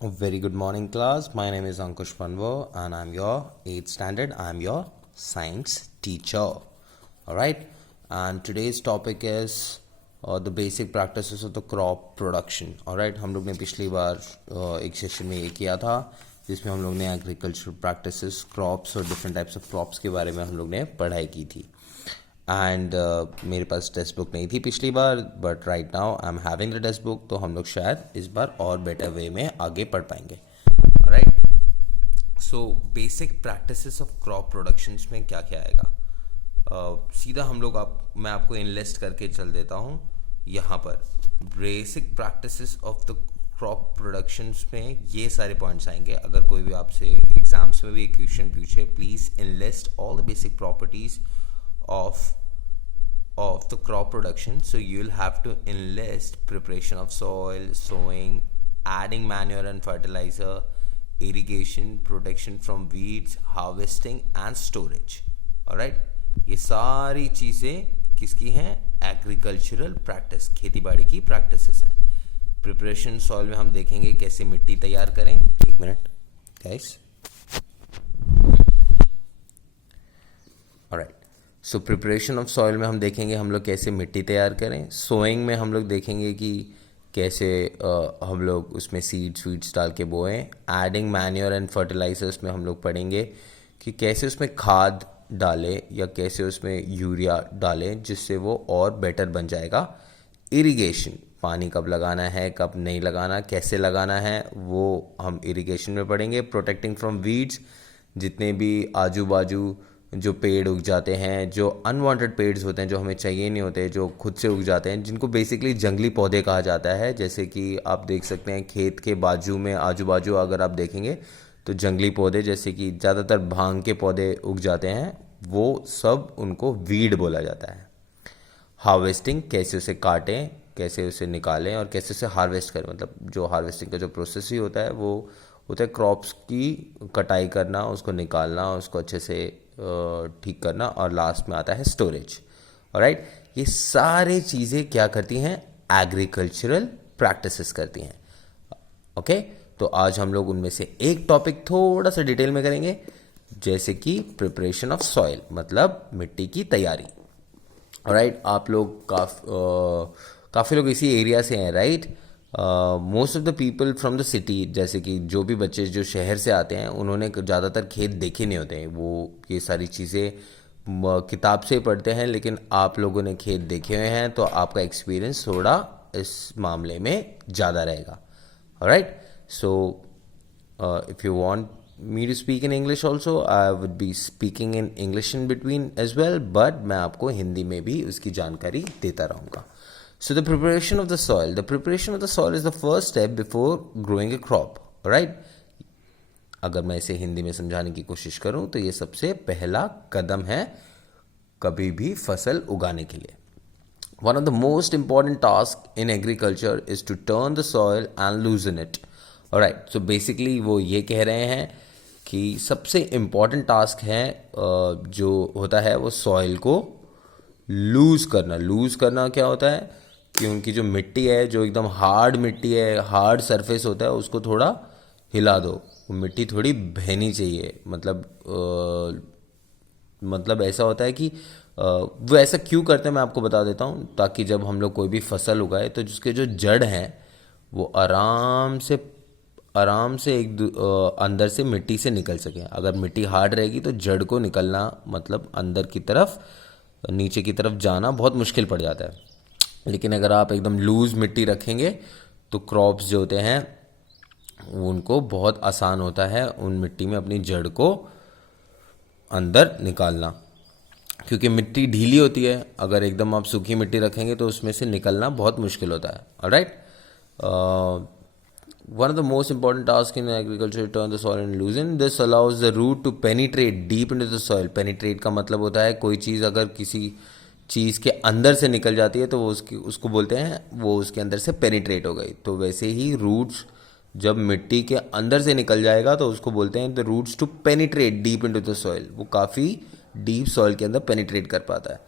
A very good morning, class. My name is Ankush Panvo, and I'm your 8th standard. I'm your science teacher. All right. And today's topic is the basic practices of the crop production. All right. हम लोग ने पिछली बार एक session में ये किया था जिसमें हम लोग ने एग्रीकल्चर प्रैक्टिसेस क्रॉप्स और डिफरेंट टाइप्स ऑफ क्रॉप्स के बारे में हम लोग ने पढ़ाई की थी. एंड मेरे पास टेक्स्ट बुक नहीं थी पिछली बार, but right now I am having the text book, तो हम लोग शायद इस बार और बेटर वे में आगे पढ़ पाएंगे. Right. So basic practices of crop productions में क्या क्या आएगा, सीधा हम लोग मैं आपको इनलिस्ट करके चल देता हूँ यहाँ पर. Basic practices of the crop productions में ये सारे पॉइंट्स आएंगे. अगर कोई भी आपसे एग्जाम्स में भी एक क्वेश्चन पूछे, please enlist all the basic properties of the crop production. So you'll have to enlist preparation of soil, sowing, adding manure and fertilizer, irrigation, protection from weeds, harvesting and storage. Alright, ये सारी चीज़ें किसकी हैं? Agricultural practice, खेती बाड़ी की practices हैं. Preparation soil में हम देखेंगे कैसे मिट्टी तैयार करें. एक minute guys. Alright. So preparation of soil में हम देखेंगे हम लोग कैसे मिट्टी तैयार करें. सोइंग में हम लोग देखेंगे कि कैसे हम लोग उसमें सीड्स डाल के बोएं. एडिंग मैन्योर एंड फर्टिलाइजर्स में हम लोग पढ़ेंगे कि कैसे उसमें खाद डालें या कैसे उसमें यूरिया डालें जिससे वो और बेटर बन जाएगा. इरिगेशन, पानी कब लगाना है कब नहीं लगाना, कैसे लगाना है, वो हम इरिगेशन में पढ़ेंगे. प्रोटेक्टिंग फ्रॉम वीड्स, जितने भी आजू बाजू जो पेड़ उग जाते हैं, जो अनवांटेड पेड्स होते हैं जो हमें चाहिए नहीं होते, जो खुद से उग जाते हैं, जिनको बेसिकली जंगली पौधे कहा जाता है. जैसे कि आप देख सकते हैं खेत के बाजू में आजू बाजू अगर आप देखेंगे तो जंगली पौधे जैसे कि ज़्यादातर भांग के पौधे उग जाते हैं, वो सब उनको वीड बोला जाता है. हार्वेस्टिंग, कैसे उसे काटें, कैसे उसे निकालें और कैसे उसे हार्वेस्ट करें. मतलब जो हार्वेस्टिंग का जो प्रोसेस ही होता है वो होता है क्रॉप्स की कटाई करना, उसको निकालना, उसको अच्छे से ठीक करना, और लास्ट में आता है स्टोरेज. ऑलराइट, ये सारी चीज़ें क्या करती हैं? एग्रीकल्चरल प्रैक्टिसेस करती हैं. ओके, तो आज हम लोग उनमें से एक टॉपिक थोड़ा सा डिटेल में करेंगे, जैसे कि प्रिपरेशन ऑफ सॉइल, मतलब मिट्टी की तैयारी. ऑलराइट, आप लोग काफ़ी लोग इसी एरिया से हैं, right. Most of the people from the city, जैसे कि जो भी बच्चे जो शहर से आते हैं उन्होंने ज़्यादातर खेत देखे नहीं होते हैं. वो ये सारी चीज़ें किताब से पढ़ते हैं, लेकिन आप लोगों ने खेत देखे हुए हैं तो आपका एक्सपीरियंस थोड़ा इस मामले में ज़्यादा रहेगा. Alright, so if you want me to speak in English also, I would be speaking in English in between as well, but मैं आपको हिंदी में भी उसकी जानकारी देता रहूँगा. So the preparation of the soil. The preparation of the soil is the first step before growing a crop. Alright? अगर मैं इसे हिंदी में समझाने की कोशिश करूं तो ये सबसे पहला कदम है कभी भी फसल उगाने के लिए. One of the most important tasks in agriculture is to turn the soil and loosen it. Alright, so basically वो ये कह रहे हैं कि सबसे इम्पॉर्टेंट टास्क है जो होता है वो सॉइल को लूज़ करना. लूज़ करना क्या होता है कि उनकी जो मिट्टी है, जो एकदम हार्ड मिट्टी है, हार्ड सरफेस होता है, उसको थोड़ा हिला दो. वो मिट्टी थोड़ी बहनी चाहिए. मतलब ऐसा होता है कि वो ऐसा क्यों करते हैं मैं आपको बता देता हूँ, ताकि जब हम लोग कोई भी फसल उगाए तो जिसके जो जड़ हैं वो आराम से अंदर से मिट्टी से निकल सकें. अगर मिट्टी हार्ड रहेगी तो जड़ को निकलना, मतलब अंदर की तरफ, नीचे की तरफ जाना बहुत मुश्किल पड़ जाता है. लेकिन अगर आप एकदम लूज मिट्टी रखेंगे तो क्रॉप्स जो होते हैं उनको बहुत आसान होता है उन मिट्टी में अपनी जड़ को अंदर निकालना, क्योंकि मिट्टी ढीली होती है. अगर एकदम आप सूखी मिट्टी रखेंगे तो उसमें से निकलना बहुत मुश्किल होता है. Alright, one of the most important tasks in agriculture to turn the soil and loosen. This allows the root to penetrate deep into the soil. Penetrate का मतलब होता है कोई चीज़ अगर किसी चीज़ के अंदर से निकल जाती है तो वो उसको बोलते हैं वो उसके अंदर से पेनिट्रेट हो गई. तो वैसे ही रूट्स जब मिट्टी के अंदर से निकल जाएगा तो उसको बोलते हैं the roots to penetrate deep into the soil. वो काफ़ी डीप सॉइल के अंदर पेनिट्रेट कर पाता है.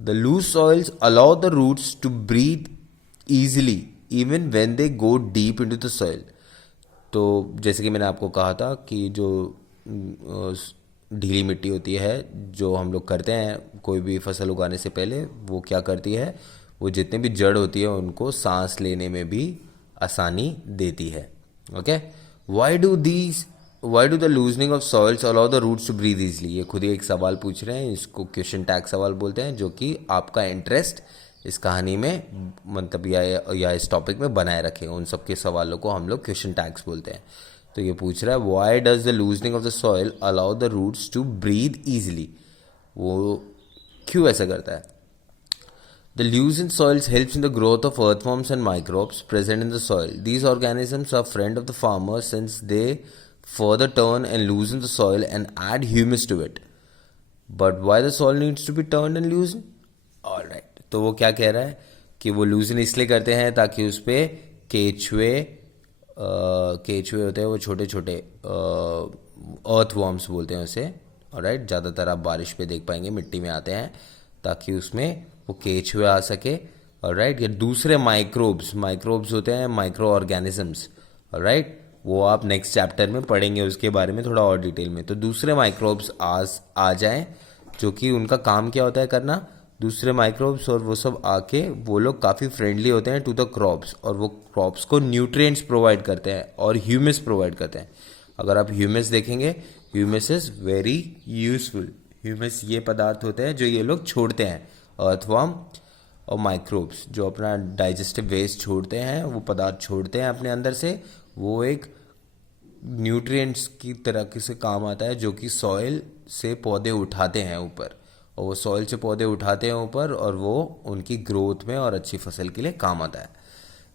The loose soils allow the roots to breathe easily even when they go deep into the soil. तो जैसे कि मैंने आपको कहा था कि जो ढीली मिट्टी होती है, जो हम लोग करते हैं कोई भी फसल उगाने से पहले, वो क्या करती है, वो जितने भी जड़ होती है उनको सांस लेने में भी आसानी देती है। Okay, why do the loosening of soils allow the roots to breathe easily. ये खुद ही एक सवाल पूछ रहे हैं, इसको क्वेश्चन टैग सवाल बोलते हैं, जो कि आपका इंटरेस्ट इस कहानी में मतलब या इस टॉपिक में बनाए रखे। उन सब के सवालों को हम लोग क्वेश्चन टैग्स बोलते हैं। तो ये पूछ रहा है why does the loosening of the soil allow the roots to breathe easily, वो क्यों ऐसा करता है। The loosened soils helps in the growth of earthworms and microbes present in the soil. These organisms are friend of the farmer since they further turn and loosen the soil and add humus to it. But why the soil needs to be turned and loosened? All right. तो वो क्या कह रहा है कि वो लूजन इसलिए करते हैं ताकि उस पर केचुए केचुए होते हैं, वो छोटे छोटे अर्थवॉर्म्स बोलते हैं उसे। ऑलराइट, ज़्यादातर आप बारिश पे देख पाएंगे, मिट्टी में आते हैं, ताकि उसमें वो केचुए आ सके। ऑलराइट, या दूसरे माइक्रोब्स होते हैं, माइक्रो ऑर्गेनिजम्स। ऑलराइट, वो आप नेक्स्ट चैप्टर में पढ़ेंगे उसके बारे में थोड़ा और डिटेल में। तो दूसरे माइक्रोब्स आ जाएं, जो कि उनका काम क्या होता है करना, दूसरे माइक्रोब्स, और वो सब आके वो लोग काफ़ी फ्रेंडली होते हैं टू द क्रॉप्स, और वो क्रॉप्स को न्यूट्रिएंट्स प्रोवाइड करते हैं और ह्यूमस प्रोवाइड करते हैं। अगर आप ह्यूमस देखेंगे, humus is very useful. Humus ये पदार्थ होते हैं जो ये लोग छोड़ते हैं, अर्थवर्म और माइक्रोब्स जो अपना डाइजेस्टिव वेस्ट छोड़ते हैं, वो पदार्थ छोड़ते हैं अपने अंदर से, वो एक न्यूट्रिएंट्स की तरह से काम आता है, जो कि सॉइल से पौधे उठाते हैं ऊपर, और वो सॉइल से पौधे उठाते हैं ऊपर, और वो उनकी ग्रोथ में और अच्छी फसल के लिए काम आता है।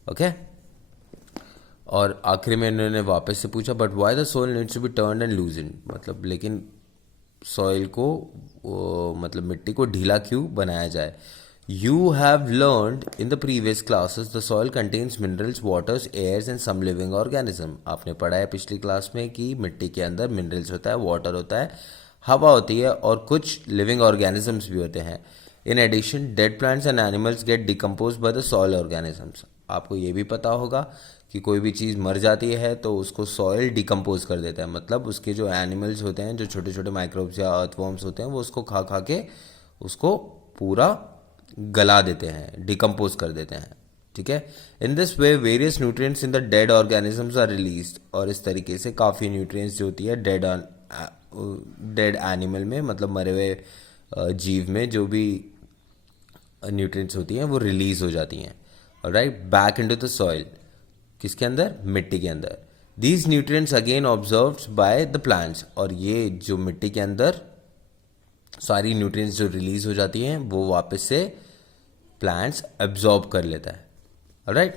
ओके, और आखिर में इन्होंने वापस से पूछा but why the soil needs to be turned and loosen, मतलब लेकिन सॉइल को मतलब मिट्टी को ढीला क्यों बनाया जाए। You have learned in the previous classes the soil contains minerals, waters, airs and some living organism. आपने पढ़ा है पिछली क्लास में कि मिट्टी के अंदर मिनरल्स होता है, वाटर होता है, हवा होती है, और कुछ लिविंग ऑर्गेनिजम्स भी होते हैं। In addition dead plants and animals get decompose by the soil organisms. आपको ये भी पता होगा कि कोई भी चीज़ मर जाती है तो उसको सॉइल डिकम्पोज कर देता है, मतलब उसके जो एनिमल्स होते हैं, जो छोटे छोटे माइक्रोब्स या अर्थवॉर्म्स होते हैं, वो उसको खा खा के उसको पूरा गला देते हैं, डिकम्पोज कर देते हैं। ठीक है, in this way various nutrients in the dead organisms are released, और इस तरीके से काफ़ी न्यूट्रिएंट्स जो होती है डेड एनिमल में, मतलब मरे हुए जीव में जो भी न्यूट्रिएंट्स होती हैं वो रिलीज हो जाती हैं। Alright, back into the soil, किसके अंदर, मिट्टी के अंदर। These nutrients again observed by the plants, और ये जो मिट्टी के अंदर सारी न्यूट्रिएंट्स जो रिलीज हो जाती हैं वो वापस से प्लांट्स एब्जॉर्ब कर लेता है। Alright,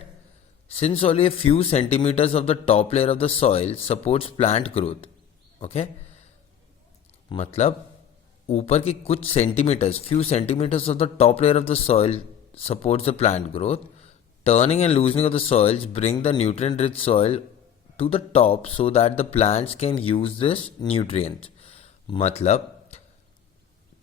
since only a few centimetres of the top layer of the soil supports plant growth. Okay, मतलब ऊपर के कुछ centimetres, few centimetres of the top layer of the soil supports the plant growth. Turning and loosening of the soils bring the nutrient rich soil to the top so that the plants can use this nutrient. मतलब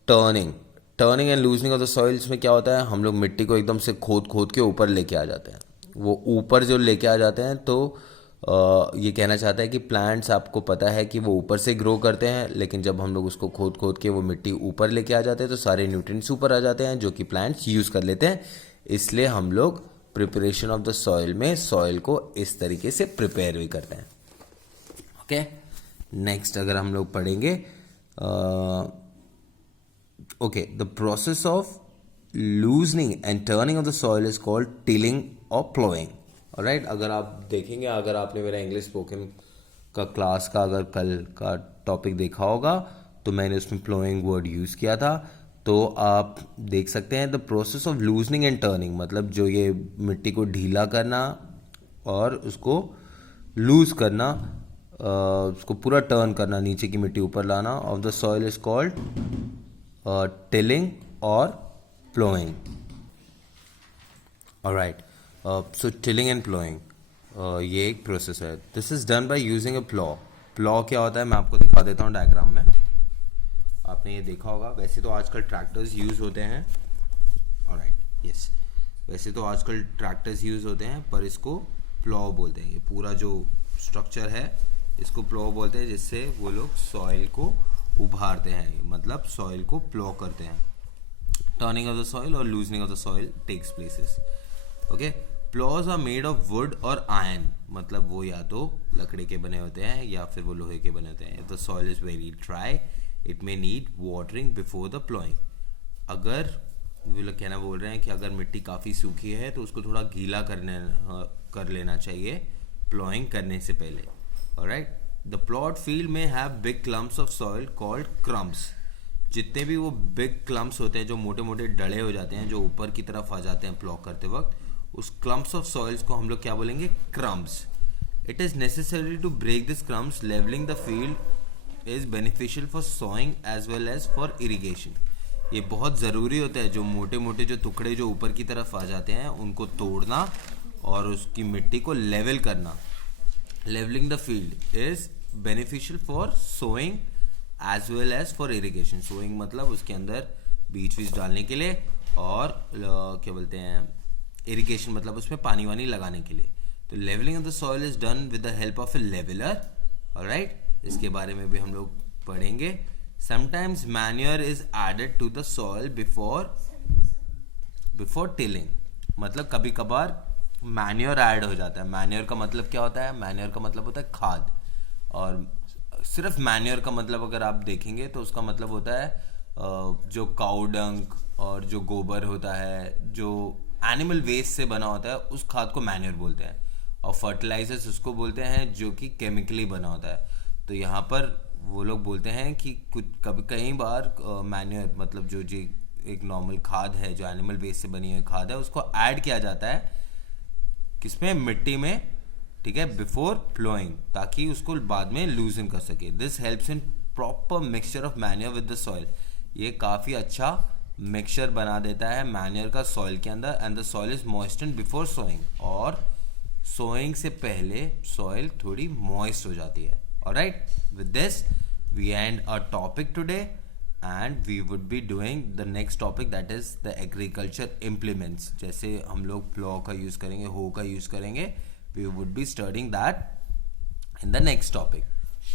turning and loosening of the soils में क्या होता है, हम लोग मिट्टी को एकदम से खोद खोद के ऊपर लेके आ जाते हैं। वो ऊपर जो लेके आ जाते हैं, तो ये कहना चाहता है कि प्लांट्स, आपको पता है कि वो ऊपर से ग्रो करते हैं, लेकिन जब हम लोग उसको खोद खोद के वो मिट्टी ऊपर लेके आ जाते हैं तो सारे न्यूट्रिएंट्स ऊपर आ जाते हैं, जो कि प्लांट्स यूज़ कर लेते हैं। इसलिए हम लोग प्रिपरेशन ऑफ द सॉइल में सॉइल को इस तरीके से प्रिपेयर भी करते हैं। ओके, नेक्स्ट अगर हम लोग पढ़ेंगे, okay, the process of loosening and turning of the soil is called tilling और प्लोइंग। ऑलराइट, अगर आप देखेंगे, अगर आपने मेरा इंग्लिश स्पोकन का क्लास का अगर कल का टॉपिक देखा होगा, तो मैंने उसमें प्लोइंग वर्ड यूज़ किया था। तो आप देख सकते हैं the process of loosening and turning, मतलब जो ये मिट्टी को ढीला करना और उसको लूज करना, उसको पूरा टर्न करना, नीचे की मिट्टी ऊपर लाना, of the soil is called tilling और ploughing. Alright, so tilling and ploughing, ये एक प्रोसेस है। This is done by using a plough. Plough क्या होता है मैं आपको दिखा देता हूँ डायग्राम में, आपने ये देखा होगा। वैसे तो आजकल ट्रैक्टर्स यूज़ होते हैं, ऑलराइट, यस, वैसे तो आजकल ट्रैक्टर्स यूज़ होते हैं, पर इसको प्लॉ बोलते हैं। ये पूरा जो स्ट्रक्चर है, इसको प्लो बोलते हैं, जिससे वो लोग सॉइल को उभारते हैं, मतलब सॉइल को प्लो करते हैं. टर्निंग ऑफ द सॉइल और loosening of the soil takes places. Okay, ploughs are made of wood और आयरन, मतलब वो या तो लकड़ी के बने होते हैं या फिर वो लोहे के बने होते हैं. If the soil is very dry it may need watering before the ploughing. अगर वो लोग कहना बोल रहे हैं कि अगर मिट्टी काफ़ी सूखी है तो उसको थोड़ा गीला कर लेना चाहिए प्लॉइंग करने से पहले. ऑलराइट, द प्लॉट फील्ड में have big clumps of soil called crumbs. जितने भी वो बिग क्लम्प्स होते हैं, जो मोटे मोटे डले हो जाते हैं, जो ऊपर की तरफ आ जाते हैं प्लॉ करते वक्त, उस क्लम्प्स ऑफ सॉइल्स को हम लोग क्या बोलेंगे? Crumbs. It is necessary to break this crumbs. Levelling the field is beneficial for sowing as well as for irrigation. ये बहुत ज़रूरी होता है, जो मोटे मोटे जो टुकड़े जो ऊपर की तरफ आ जाते हैं उनको तोड़ना और उसकी मिट्टी को लेवल करना. Levelling the field is beneficial for sowing as well as for irrigation. Sowing मतलब उसके अंदर बीज वीज डालने के लिए, और क्या बोलते हैं, इरिगेशन मतलब उसमें पानी वानी लगाने के लिए. तो levelling of the soil is done with the help of a leveller. Alright, इसके बारे में भी हम लोग पढ़ेंगे. Sometimes manure is added to the soil before tilling. मतलब कभी कभार मैन्योर ऐड हो जाता है. मैन्योर का मतलब क्या होता है? मैन्योर का मतलब होता है खाद. और सिर्फ मैन्योर का मतलब अगर आप देखेंगे तो उसका मतलब होता है जो काउ डंक और जो गोबर होता है, जो एनिमल वेस्ट से बना होता है, उस खाद को मैन्योर बोलते हैं. और फर्टिलाइजर्स उसको बोलते हैं जो कि केमिकली बना होता है. तो यहाँ पर वो लोग बोलते हैं कि कुछ कई बार मैन्योर मतलब जो जी एक नॉर्मल खाद है, जो एनिमल वेस्ट से बनी हुई खाद है, उसको ऐड किया जाता है किसमें? मिट्टी में. ठीक है, बिफोर प्लोइंग, ताकि उसको बाद में लूजन कर सके. This helps in proper mixture of manure with the soil. ये काफ़ी अच्छा मिक्सचर बना देता है मैन्योर का सॉइल के अंदर. And the soil is moisten before sowing. और सोइंग से पहले सॉइल थोड़ी मॉइस्ट हो जाती है. Alright, with this we end our topic today, and we would be doing the next topic, that is the agriculture implements. जैसे हम लोग प्लॉ का यूज़ करेंगे, हो का यूज़ करेंगे, we would be studying that in the next topic.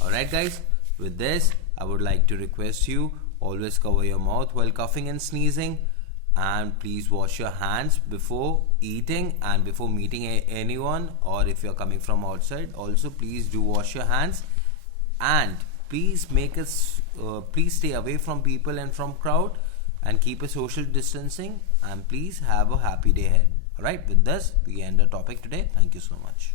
Alright guys, with this I would like to request you, always cover your mouth while coughing and sneezing, and please wash your hands before eating and before meeting anyone, or if you are coming from outside also please do wash your hands. And please please stay away from people and from crowd, and keep a social distancing, and please have a happy day ahead. Alright, with this we end our topic today. Thank you so much.